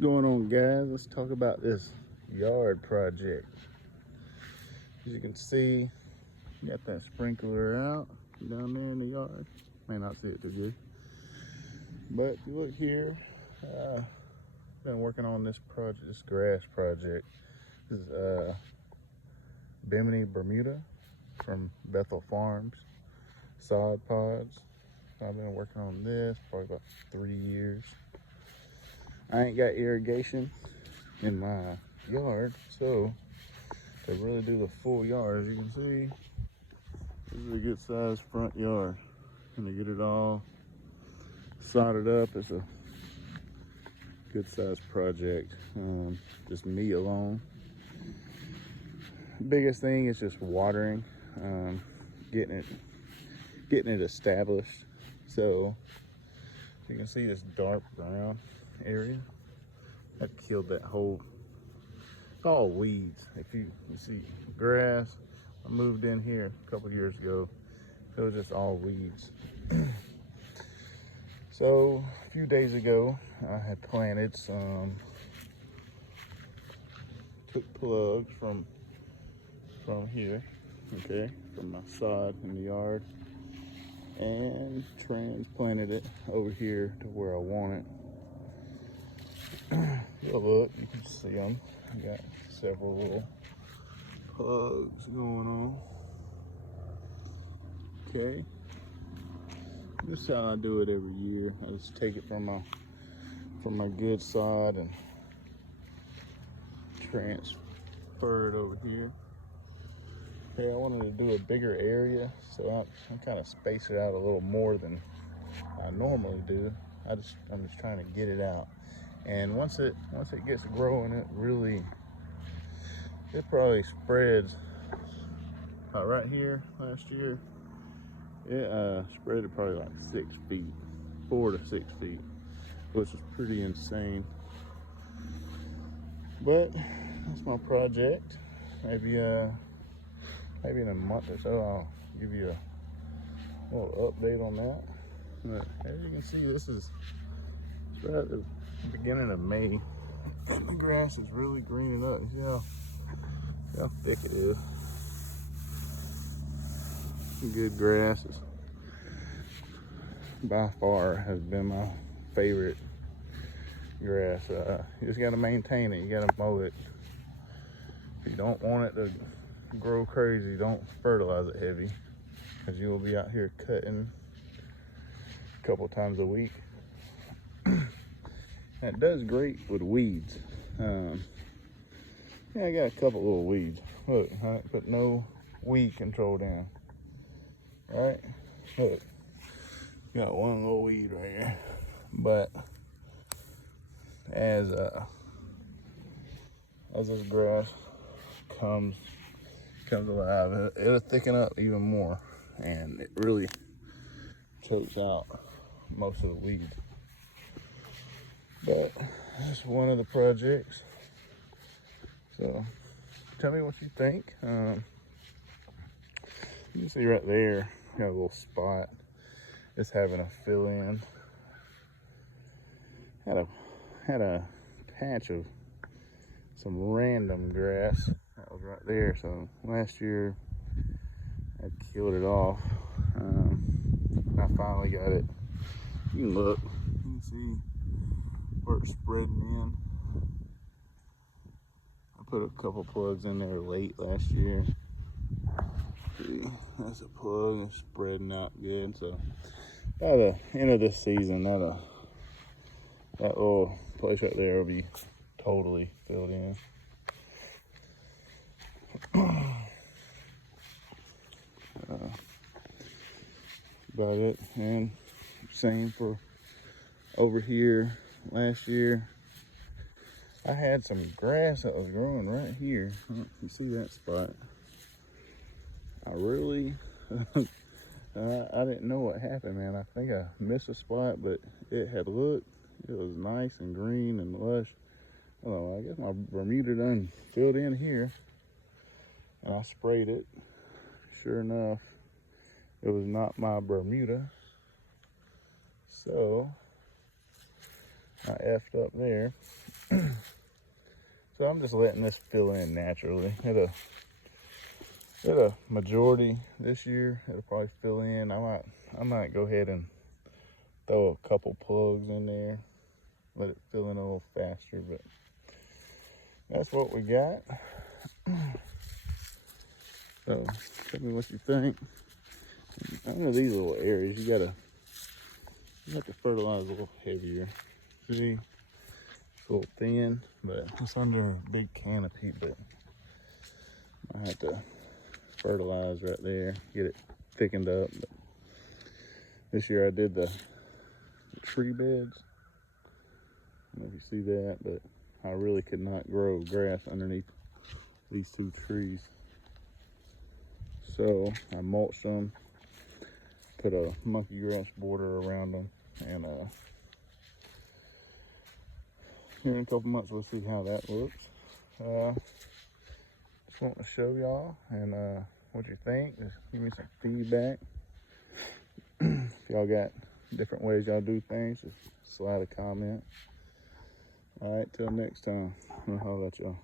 going on, guys? Let's talk about this yard project. As you can see, got that sprinkler out down there in the yard. May not see it too good, but if you look here, been working on this project, this grass project. This is Bimini Burmuda from Bethel Farms sod pods. I've been working on this probably about 3 years. I ain't got irrigation in my yard, so to really do the full yard, as you can see, this is a good sized front yard. Gonna get it all sodded up. It's a good sized project, just me alone. Biggest thing is just watering, getting it established. So you can see this dark brown area that killed that whole, it's all weeds. If you see grass, I moved in here a couple years ago, it was just all weeds. So a few days ago I had planted some, took plugs from here, okay, from my sod in the yard, and transplanted it over here to where I want it. Look, you can see them. I got several little plugs going on. Okay, this is how I do it every year. I just take it from my good sod and transfer it over here. Okay, I wanted to do a bigger area, so I'm kind of space it out a little more than I normally do. I'm just trying to get it out. And once it gets growing, it probably spreads. Right here last year, it spread to probably like 6 feet, 4 to 6 feet, which is pretty insane. But that's my project. Maybe in a month or so, I'll give you a little update on that. But as you can see, this is right at the beginning of May, and the grass is really greening up. You see how thick it is. Good grass is by far has been my favorite grass. You just got to maintain it. You got to mow it. If you don't want it to grow crazy, don't fertilize it heavy, because you will be out here cutting a couple times a week. It does great with weeds. Yeah, I got a couple little weeds. Look, I didn't put no weed control down. Right? Look, got one little weed right here. But as this grass comes alive, it'll thicken up even more, and it really chokes out most of the weeds. But that's one of the projects. So tell me what you think. You can see right there, got a little spot. It's having a fill in. Had a patch of some random grass that was right there. So last year I killed it off. I finally got it. You can look. You can see where it's spreading in. I put a couple plugs in there late last year. See, that's a plug. It's spreading out good. So by the end of this season, that little place right there will be totally filled in. About it. And same for over here. Last year I had some grass that was growing right here. You see that spot? I really I didn't know what happened, man. I think I missed a spot, but it was nice and green and lush. Oh, I guess my Bermuda done filled in here, and I sprayed it. Sure enough, it was not my Bermuda, so I effed up there. So I'm just letting this fill in naturally. At a majority this year, it'll probably fill in. I might go ahead and throw a couple plugs in there, let it fill in a little faster, but that's what we got. So tell me what you think. I know these little areas you have to fertilize a little heavier. See, it's a little thin, but it's under a big canopy, but I have to fertilize right there, get it thickened up. But this year I did the tree beds. I don't know if you see that, but I really could not grow grass underneath these two trees. So I mulched them, put a monkey grass border around them, and here in a couple months we'll see how that looks. Just want to show y'all and what you think. Just give me some feedback. If y'all got different ways y'all do things, just slide a comment. All right, till next time, I'll holler at y'all.